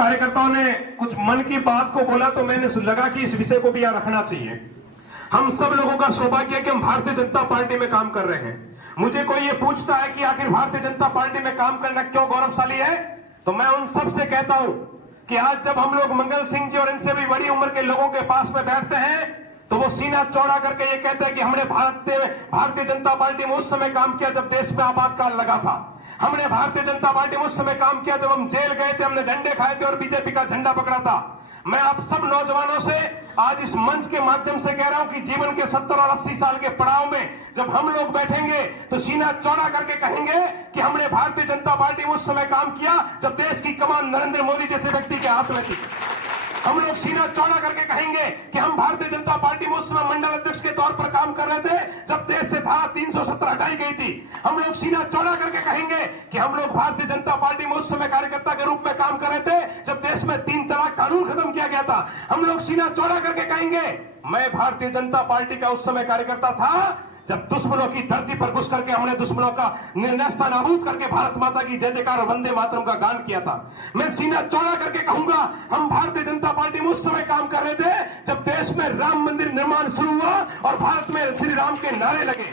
कार्यकर्ताओं ने कुछ मन की बात को बोला तो मैंने लगा कि इस विषय को भी यहां रखना चाहिए। हम सब लोगों का सौभाग्य है कि हम भारतीय जनता पार्टी में काम कर रहे हैं। मुझे कोई ये पूछता है कि आखिर भारतीय जनता पार्टी में काम करना क्यों गौरवशाली है, तो मैं उन सब से कहता हूं कि आज जब हम लोग मंगल सिंह जी और इनसे भी बड़ी उम्र के लोगों के पास में बैठते हैं तो वो सीना चौड़ा करके ये कहते हैं कि हमने भारतीय जनता पार्टी में उस समय काम किया जब देश में आपातकाल लगा था। हमने भारतीय जनता पार्टी में उस समय काम किया जब हम जेल गए थे, हमने डंडे खाए थे और बीजेपी का झंडा पकड़ा था। मैं आप सब नौजवानों से आज इस मंच के माध्यम से कह रहा हूं कि जीवन के 70 और 80 साल के पड़ाव में जब हम लोग बैठेंगे तो सीना चौड़ा करके कहेंगे कि हमने भारतीय जनता पार्टी में उस समय काम किया जब देश की कमान नरेंद्र मोदी जैसे व्यक्ति के हाथ में थी। हम लोग सीना चौड़ा करके कहेंगे कि हम भारतीय जनता पार्टी में उस समय मंडल अध्यक्ष के तौर पर काम कर रहे थे जब देश से धारा 370 हटाई गई थी। हम लोग सीना चौड़ा करके कहेंगे कि हम लोग भारतीय जनता पार्टी में उस समय कार्यकर्ता के रूप में काम कर रहे थे जब देश में 3 तलाक कानून खत्म किया गया था। हम लोग सीना चौड़ा करके कहेंगे मैं भारतीय जनता पार्टी का उस समय कार्यकर्ता था जब दुश्मनों की धरती पर घुस करके हमने दुश्मनों का निर्नस्ता नाबूद करके भारत माता की जय जयकार और वंदे मातरम का गान किया था। मैं सीना चौड़ा करके कहूंगा हम भारतीय जनता पार्टी में उस समय काम कर रहे थे जब देश में राम मंदिर निर्माण शुरू हुआ और भारत में श्री राम के नारे लगे।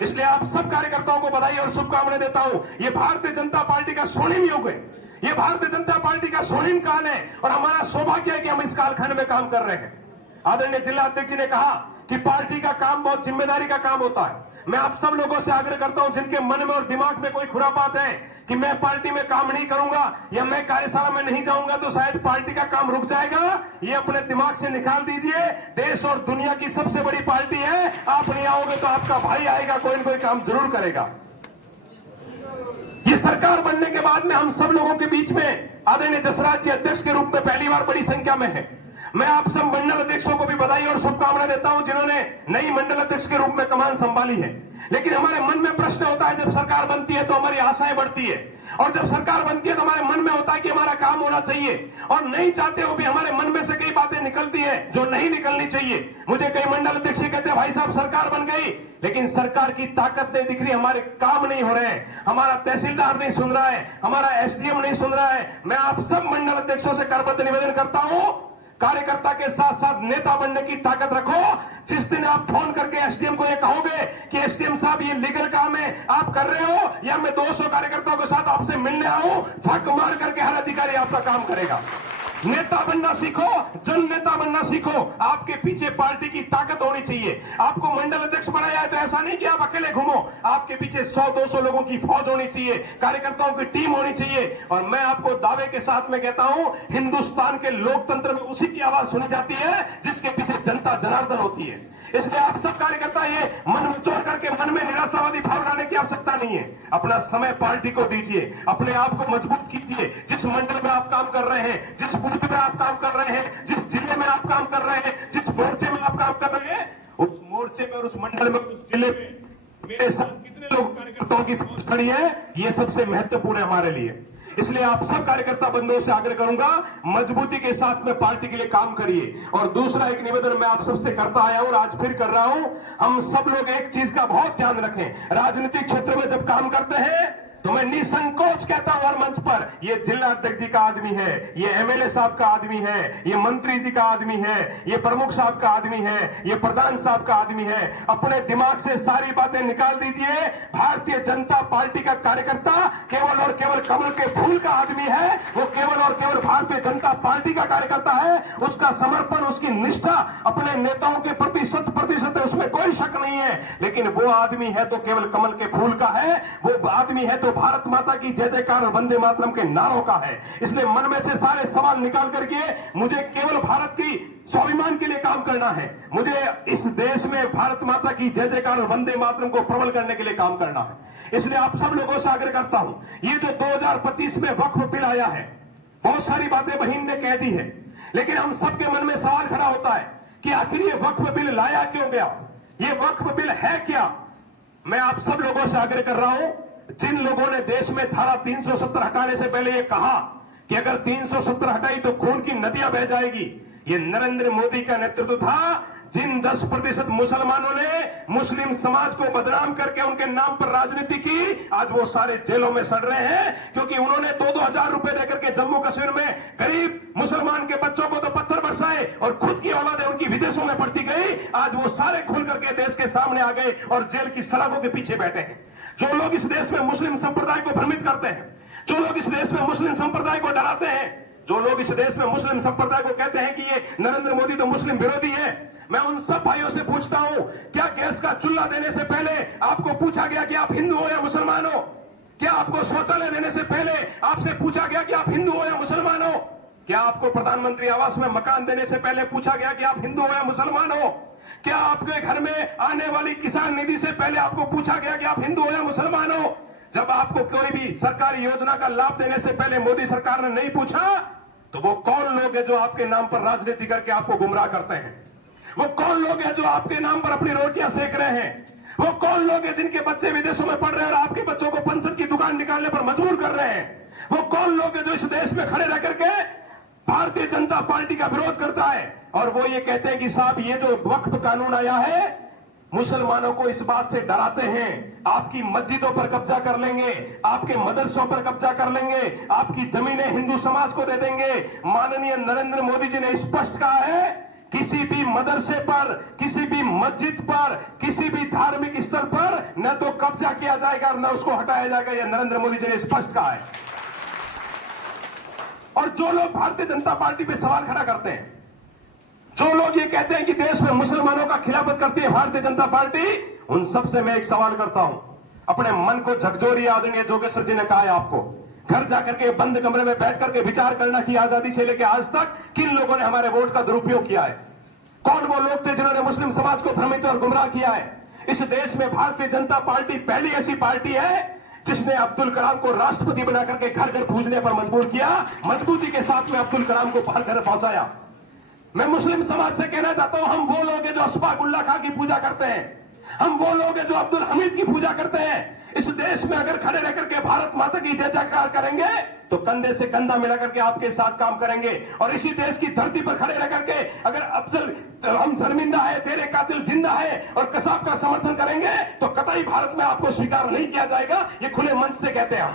इसलिए आप सब कार्यकर्ताओं को बधाई और शुभकामनाएं देता हूं। ये भारतीय जनता पार्टी का स्वर्णिम युग है, ये भारतीय जनता पार्टी का स्वर्णिम काल है और हमारा सौभाग्य है कि हम इस कालखंड में काम कर रहे हैं। आदरणीय जिला अध्यक्ष जी ने कहा कि पार्टी का काम बहुत जिम्मेदारी का काम होता है। मैं आप सब लोगों से आग्रह करता हूं जिनके मन में और दिमाग में कोई खुरापात है कि मैं पार्टी में काम नहीं करूंगा या मैं कार्यशाला में नहीं जाऊंगा तो शायद पार्टी का काम रुक जाएगा, ये अपने दिमाग से निकाल दीजिए। देश और दुनिया की सबसे बड़ी पार्टी है, आप नहीं आओगे तो आपका भाई आएगा, कोई न कोई काम जरूर करेगा। ये सरकार बनने के बाद में हम सब लोगों के बीच में आदरणीय जसराज जी अध्यक्ष के रूप में पहली बार बड़ी संख्या में है। मैं आप सब मंडल अध्यक्षों को भी बधाई और शुभकामनाएं देता हूं जिन्होंने नई मंडल अध्यक्ष के रूप में कमान संभाली है। लेकिन हमारे मन में प्रश्न होता है, जब सरकार बनती है तो हमारी आशाएं बढ़ती है और जब सरकार बनती है तो हमारे मन में होता है कि हमारा काम होना चाहिए और नहीं चाहते हो भी हमारे मन में से कई बातें निकलती है जो नहीं निकलनी चाहिए। मुझे कई मंडल अध्यक्ष कहते हैं भाई साहब सरकार बन गई लेकिन सरकार की ताकत नहीं दिख रही, हमारे काम नहीं हो रहे हैं, हमारा तहसीलदार नहीं सुन रहा है, हमारा एसडीएम नहीं सुन रहा है। मैं आप सब मंडल अध्यक्षों से करबद्ध निवेदन करता हूं, कार्यकर्ता के साथ साथ नेता बनने की ताकत रखो। जिस दिन आप फोन करके एसडीएम को ये कहोगे कि एसडीएम साहब ये लीगल काम है आप कर रहे हो या मैं 200 कार्यकर्ताओं के साथ आपसे मिलने आऊं, झक मार करके हर अधिकारी आपका काम करेगा। नेता बनना सीखो, जन नेता बनना सीखो। आपके पीछे पार्टी की ताकत होनी चाहिए। आपको मंडल अध्यक्ष बनाया है तो ऐसा नहीं कि आप अकेले घूमो, आपके पीछे 100-200 लोगों की फौज होनी चाहिए, कार्यकर्ताओं की टीम होनी चाहिए। और मैं आपको दावे के साथ में कहता हूं हिंदुस्तान के लोकतंत्र में उसी की आवाज सुनी जाती है जिसके पीछे जनता जनार्दन होती है। इसलिए आप सब कार्यकर्ता ये मन विचोर करके मन में निराशावादी भाव लाने की आवश्यकता नहीं है। अपना समय पार्टी को दीजिए, अपने आप को मजबूत कीजिए। जिस मंडल में आप काम कर रहे हैं, जिस बूथ में आप काम कर रहे हैं, जिस जिले में आप काम कर रहे हैं, जिस मोर्चे में आप काम कर रहे हैं, उस मोर्चे में और उस मंडल में उस जिले में मेरे साथ कितने लोग कार्यकर्ताओं की फौज खड़ी है, ये सबसे महत्वपूर्ण है हमारे लिए। इसलिए आप सब कार्यकर्ता बंधुओं से आग्रह करूंगा मजबूती के साथ में पार्टी के लिए काम करिए। और दूसरा एक निवेदन मैं आप सबसे करता आया हूं और आज फिर कर रहा हूं, हम सब लोग एक चीज का बहुत ध्यान रखें। राजनीतिक क्षेत्र में जब काम करते हैं तो मैं निसंकोच कहता हूं हर मंच पर, ये जिला अध्यक्ष जी का आदमी है, ये एमएलए साहब का आदमी है, ये मंत्री जी का आदमी है, ये प्रमुख साहब का आदमी है, ये प्रधान साहब का आदमी है। अपने दिमाग से सारी बातें निकाल दीजिए। भारतीय जनता पार्टी का कार्यकर्ता केवल और केवल कमल के फूल का आदमी है, वो केवल और केवल भारतीय जनता पार्टी का कार्यकर्ता है। उसका समर्पण, उसकी निष्ठा अपने नेताओं के प्रति 100% है, उसमें कोई शक नहीं है। लेकिन वो आदमी है तो केवल कमल के फूल का है, वो आदमी है तो भारत माता की जय जयकार और वंदे मातरम के नारों का है। इसलिए मन में से सारे सवाल निकाल करके मुझे केवल भारत की स्वाभिमान के लिए काम करना है, मुझे इस देश में भारत माता की जय जयकार और वंदे मातरम को प्रबल करने के लिए काम करना है। इसलिए आप सब लोगों से आग्रह करता हूं, ये जो 2025 में वक्फ बिल आया है, बहुत सारी बातें बहन ने कह दी है, लेकिन हम सबके मन में सवाल खड़ा होता है कि आखिर ये वक्फ बिल लाया क्यों गया, ये वक्फ बिल है क्या। मैं आप सब लोगों से आग्रह कर रहा हूं, जिन लोगों ने देश में धारा 370 हटाने से पहले ये कहा कि अगर 370 हटाई तो खून की नदियां बह जाएगी, ये नरेंद्र मोदी का नेतृत्व था जिन 10% मुसलमानों ने मुस्लिम समाज को बदनाम करके उनके नाम पर राजनीति की, आज वो सारे जेलों में सड़ रहे हैं, क्योंकि उन्होंने 2-2 हजार रुपए देकर के जम्मू कश्मीर में गरीब मुसलमान के बच्चों को तो पत्थर बरसाए और खुद की औलादें उनकी विदेशों में पढ़ती गई। आज वो सारे खुल करके देश के सामने आ गए और जेल की सलाखों के पीछे बैठे हैं। जो लोग इस देश में मुस्लिम संप्रदाय को भ्रमित करते हैं, जो लोग इस देश में मुस्लिम संप्रदाय को डराते हैं, जो लोग इस देश में मुस्लिम संप्रदाय को कहते हैं कि ये नरेंद्र मोदी तो मुस्लिम विरोधी है, मैं उन सब भाइयों से पूछता हूं, क्या गैस का चूल्हा देने से पहले आपको पूछा गया कि आप हिंदू हो या मुसलमान हो? क्या आपको शौचालय देने से पहले आपसे पूछा गया कि आप हिंदू हो या मुसलमान हो? क्या आपको प्रधानमंत्री आवास में मकान देने से पहले पूछा गया कि आप हिंदू हो या मुसलमान हो? क्या आपके घर में आने वाली किसान निधि से पहले आपको पूछा गया कि आप हिंदू हो या मुसलमान हो? जब आपको कोई भी सरकारी योजना का लाभ देने से पहले मोदी सरकार ने नहीं पूछा, तो वो कौन लोग हैं जो आपके नाम पर राजनीति करके आपको गुमराह करते हैं? वो कौन लोग हैं जो आपके नाम पर अपनी रोटियां सेक रहे हैं? वो कौन लोग हैं जिनके बच्चे विदेशों में पढ़ रहे हैं और आपके बच्चों को पेंशन की दुकान निकालने पर मजबूर कर रहे हैं? वो कौन लोग हैं जो इस देश में खड़े रह करके भारतीय जनता पार्टी का विरोध करता है और वो ये कहते हैं कि साहब ये जो वक्फ कानून आया है, मुसलमानों को इस बात से डराते हैं, आपकी मस्जिदों पर कब्जा कर लेंगे, आपके मदरसों पर कब्जा कर लेंगे, आपकी जमीनें हिंदू समाज को दे देंगे। माननीय नरेंद्र मोदी जी ने स्पष्ट कहा है, किसी भी मदरसे पर, किसी भी मस्जिद पर, किसी भी धार्मिक स्थल पर न तो कब्जा किया जाएगा न उसको हटाया जाएगा। यह नरेंद्र मोदी जी ने स्पष्ट कहा है। और जो लोग भारतीय जनता पार्टी पे सवाल खड़ा करते हैं, जो लोग ये कहते हैं कि देश में मुसलमानों का खिलाफत करती है भारतीय जनता पार्टी, उन सबसे मैं एक सवाल करता हूं। अपने मन को झकझोरिए। आदरणीय जोगेश्वर जी ने कहा है आपको घर जाकर के बंद कमरे में बैठ करके विचार करना कि आजादी से लेकर आज तक किन लोगों ने हमारे वोट का दुरुपयोग किया है, कौन वो लोग थे जिन्होंने मुस्लिम समाज को भ्रमित और गुमराह किया है। इस देश में भारतीय जनता पार्टी पहली ऐसी पार्टी है जिसने अब्दुल कलाम को राष्ट्रपति बना करके घर घर पूजने पर मजबूर किया, मजबूती के साथ में अब्दुल कलाम को बाहर घर पहुंचाया। मैं मुस्लिम समाज से कहना चाहता हूं, हम वो लोग हैं जो अस्फाकुल्ला खां की पूजा करते हैं, हम वो लोग हैं जो अब्दुल हमीद की पूजा करते हैं। इस देश में अगर खड़े रह करके भारत माता की जय जयकार करेंगे तो कंधे से कंधा मिला करके आपके साथ काम करेंगे। और इसी देश की धरती पर खड़े रह करके अगर अफजल हम शर्मिंदा है, तेरे कातिल जिंदा है और कसाब का समर्थन करेंगे तो कतई भारत में आपको स्वीकार नहीं किया जाएगा। ये खुले मंच से कहते हैं। हम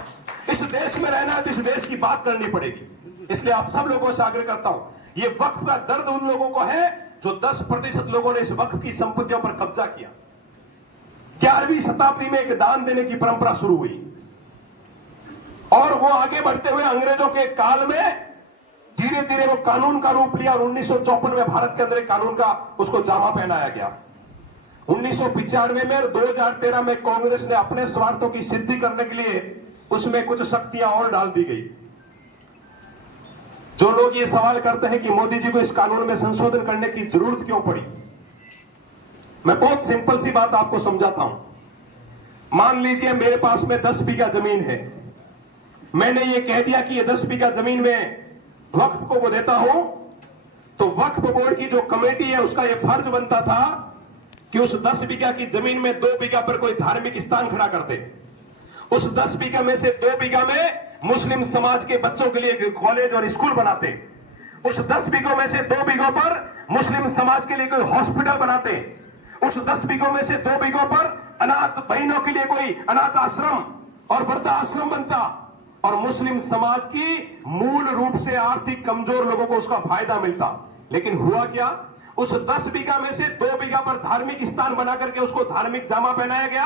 इस देश में रहना है तो इस देश की बात करनी पड़ेगी। इसलिए आप सब लोगों से आग्रह करता हूं, ये वक्फ का दर्द उन लोगों को है जो 10% लोगों ने इस वक्फ की संपत्तियों पर कब्जा किया। 11वीं शताब्दी में एक दान देने की परंपरा शुरू हुई और वो आगे बढ़ते हुए अंग्रेजों के काल में धीरे धीरे वो कानून का रूप लिया और 1954 में भारत के अंदर एक कानून का उसको जामा पहनाया गया। 1995 में और 2013 में कांग्रेस ने अपने स्वार्थों की सिद्धि करने के लिए उसमें कुछ शक्तियां और डाल दी गई। जो लोग ये सवाल करते हैं कि मोदी जी को इस कानून में संशोधन करने की जरूरत क्यों पड़ी, मैं बहुत सिंपल सी बात आपको समझाता हूं। मान लीजिए मेरे पास में 10 बीघा जमीन है, मैंने ये कह दिया कि ये 10 बीघा जमीन में वक्फ को वो देता हूं, तो वक्फ बोर्ड की जो कमेटी है उसका ये फर्ज बनता था कि उस 10 बीघा की जमीन में 2 बीघा पर कोई धार्मिक स्थान खड़ा करते। उस 10 बीघा में से 2 बीघा में मुस्लिम समाज के बच्चों के लिए कॉलेज और स्कूल बनाते। उस 10 बीघों में से 2 बीघों पर मुस्लिम समाज के लिए कोई हॉस्पिटल बनाते। उस 10 बीघों में से 2 बीघों पर अनाथ बहनों के लिए कोई अनाथ आश्रम और वृद्धाश्रम बनता और मुस्लिम समाज की मूल रूप से आर्थिक कमजोर लोगों को उसका फायदा मिलता। लेकिन हुआ क्या, उस 10 बीघा में से 2 बीघा पर धार्मिक स्थान बना करके उसको धार्मिक जामा पहनाया गया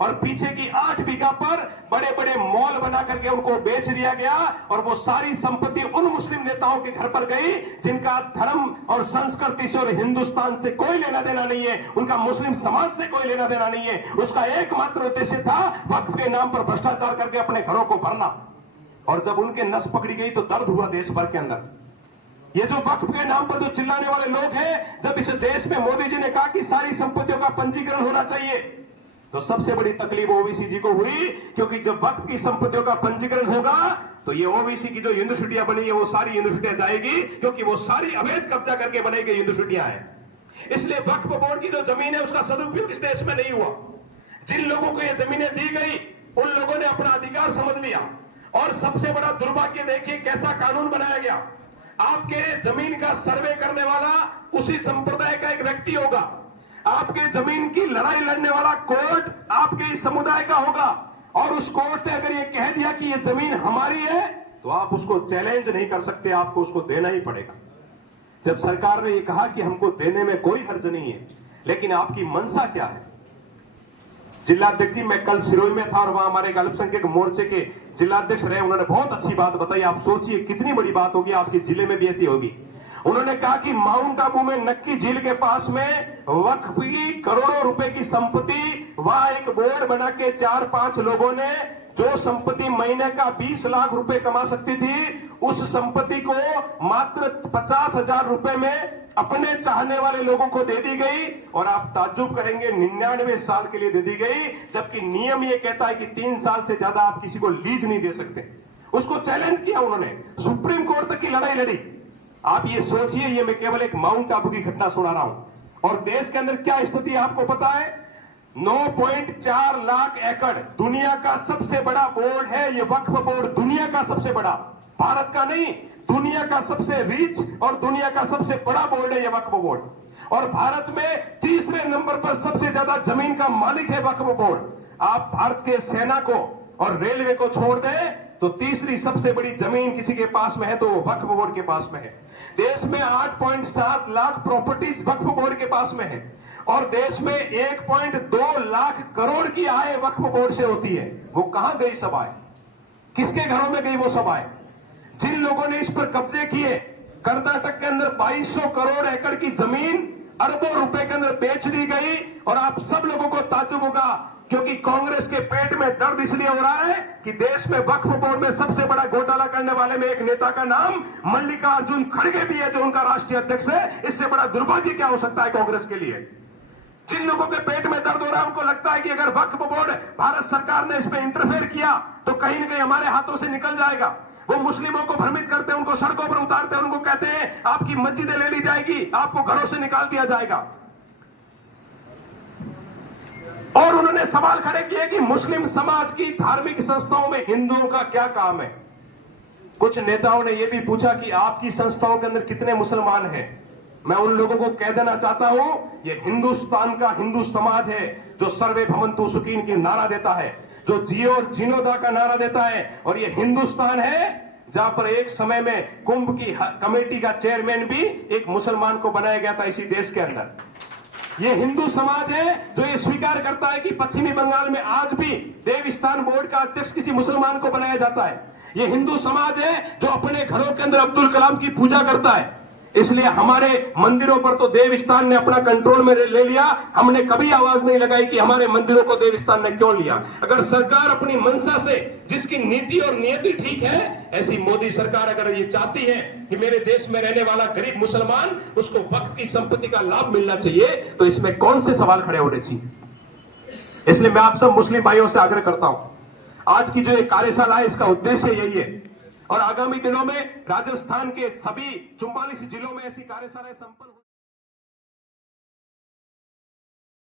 और पीछे की 8 बीघा पर बड़े बड़े मॉल बना करके उनको बेच दिया गया और वो सारी संपत्ति उन मुस्लिम नेताओं के घर पर गई जिनका धर्म और संस्कृति से और हिंदुस्तान से कोई लेना देना नहीं है, उनका मुस्लिम समाज से कोई लेना देना नहीं है। उसका एकमात्र उद्देश्य था वक्फ के नाम पर भ्रष्टाचार करके अपने घरों को भरना। और जब उनके नस पकड़ी गई तो दर्द हुआ देश भर के अंदर। ये जो वक्फ के नाम पर जो चिल्लाने वाले लोग हैं, जब इस देश में मोदी जी ने कहा कि सारी संपत्तियों का पंजीकरण होना चाहिए तो सबसे बड़ी तकलीफ ओबीसी जी को हुई, क्योंकि जब वक्फ की संपत्तियों का पंजीकरण होगा तो ये ओबीसी की जो यूनिवर्सिटियां बनी है वो सारी यूनिवर्सिटियां जाएगी, क्योंकि वो सारी अवैध कब्जा करके बनाई गई यूनिवर्सिटियां हैं। इसलिए वक्फ बोर्ड की जो जमीन है उसका सदुपयोग इस देश में नहीं हुआ। जिन लोगों को ये जमीनें दी गई उन लोगों ने अपना अधिकार समझ लिया। और सबसे बड़ा दुर्भाग्य देखिए कैसा कानून बनाया गया। आपके जमीन का सर्वे करने वाला उसी संप्रदाय का एक व्यक्ति होगा, आपके जमीन की लड़ाई लड़ने वाला कोर्ट आपके इस समुदाय का होगा, और उस कोर्ट ने अगर ये कह दिया कि ये जमीन हमारी है तो आप उसको चैलेंज नहीं कर सकते, आपको उसको देना ही पड़ेगा। जब सरकार ने ये कहा कि हमको देने में कोई हर्ज नहीं है, लेकिन आपकी मंशा क्या है? जिलाध्यक्ष जी, मैं कल सिरोही में था और वहां हमारे एक अल्पसंख्यक मोर्चे के जिलाध्यक्ष रहे, उन्होंने बहुत अच्छी बात बताई। आप सोचिए कितनी बड़ी बात होगी, आपके जिले में भी ऐसी होगी। उन्होंने कहा कि माउंट आबू में नक्की झील के पास में वक्फ की करोड़ों रुपए की संपत्ति, वहां एक बोर्ड बना के 4-5 लोगों ने, जो संपत्ति महीने का 20 लाख रुपए कमा सकती थी, उस संपत्ति को मात्र 50,000 रुपए में अपने चाहने वाले लोगों को दे दी गई। और आप ताज्जुब करेंगे, 99 साल के लिए दे दी गई, जबकि नियम यह कहता है कि 3 साल से ज्यादा आप किसी को लीज नहीं दे सकते। उसको चैलेंज किया उन्होंने, सुप्रीम कोर्ट तक की लड़ाई लड़ी। आप ये सोचिए, ये मैं केवल एक माउंट आबू की घटना सुना रहा हूं, और देश के अंदर क्या स्थिति है आपको पता है? 9.4 लाख एकड़, दुनिया का सबसे बड़ा बोर्ड है ये वक्फ बोर्ड, दुनिया का सबसे बड़ा, भारत का नहीं, दुनिया का सबसे रिच और दुनिया का सबसे बड़ा बोर्ड है ये वक्फ बोर्ड। और भारत में तीसरे नंबर पर सबसे ज्यादा जमीन का मालिक है वक्फ बोर्ड। आप भारत के सेना को और रेलवे को छोड़ दें तो तीसरी सबसे बड़ी जमीन किसी के पास में है तो वो वक्फ बोर्ड के पास में है। देश में 8.7 लाख प्रॉपर्टीज वक्फ बोर्ड के पास में है, और देश में 1.2 लाख करोड़ की आय वक्फ बोर्ड से होती है। वो कहां गई सब आय? किसके घरों में गई वो सब आय? जिन लोगों ने इस पर कब्जे किए, कर्नाटक के अंदर 2200 करोड़ एकड़ की जमीन अरबों रुपए के अंदर बेच दी गई। और आप सब लोगों को ताज्जुब होगा, क्योंकि कांग्रेस के पेट में दर्द इसलिए हो रहा है कि देश में वक्फ बोर्ड में सबसे बड़ा घोटाला करने वाले में एक नेता का नाम मल्लिकार्जुन खड़गे भी है, जो उनका राष्ट्रीय अध्यक्ष है। इससे बड़ा दुर्भाग्य क्या हो सकता है कांग्रेस के लिए? जिन लोगों के पेट में दर्द हो रहा है उनको लगता है कि अगर वक्फ बोर्ड, भारत सरकार ने इसमें इंटरफेयर किया तो कहीं ना कहीं हमारे हाथों से निकल जाएगा। वो मुस्लिमों को भ्रमित करते हैं, उनको सड़कों पर उतारते हैं, उनको कहते हैं आपकी मस्जिदें ले ली जाएगी, आपको घरों से निकाल दिया जाएगा। और उन्होंने सवाल खड़े किए कि मुस्लिम समाज की धार्मिक संस्थाओं में हिंदुओं का क्या काम है। कुछ नेताओं ने यह भी पूछा कि आपकी संस्थाओं के अंदर कितने मुसलमान हैं। मैं उन लोगों को कह देना चाहता हूं, यह हिंदुस्तान का हिंदू समाज है जो सर्वे भवन्तु सुखीन की नारा देता है, जो जियो और जीनोदा का नारा देता है। और ये हिंदुस्तान है जहां पर एक समय में कुंभ की कमेटी का चेयरमैन भी एक मुसलमान को बनाया गया था इसी देश के अंदर। ये हिंदू समाज है जो ये स्वीकार करता है कि पश्चिमी बंगाल में आज भी देवस्थान बोर्ड का अध्यक्ष किसी मुसलमान को बनाया जाता है। ये हिंदू समाज है जो अपने घरों के अंदर अब्दुल कलाम की पूजा करता है। इसलिए हमारे मंदिरों पर तो देवस्थान ने अपना कंट्रोल में ले लिया। हमने कभी आवाज नहीं लगाई कि हमारे मंदिरों को देवस्थान ने क्यों लिया। अगर सरकार अपनी मंशा से, जिसकी नीति और नियति ठीक है, ऐसी मोदी सरकार अगर ये चाहती है कि मेरे देश में रहने वाला गरीब मुसलमान, उसको वक्फ की संपत्ति का लाभ मिलना चाहिए, तो इसमें कौन से सवाल खड़े होने चाहिए? इसलिए मैं आप सब मुस्लिम भाइयों से आग्रह करता हूं, आज की जो कार्यशाला है इसका उद्देश्य यही है, और आगामी दिनों में राजस्थान के सभी 44 जिलों में ऐसी कार्यशालाएं संपन्न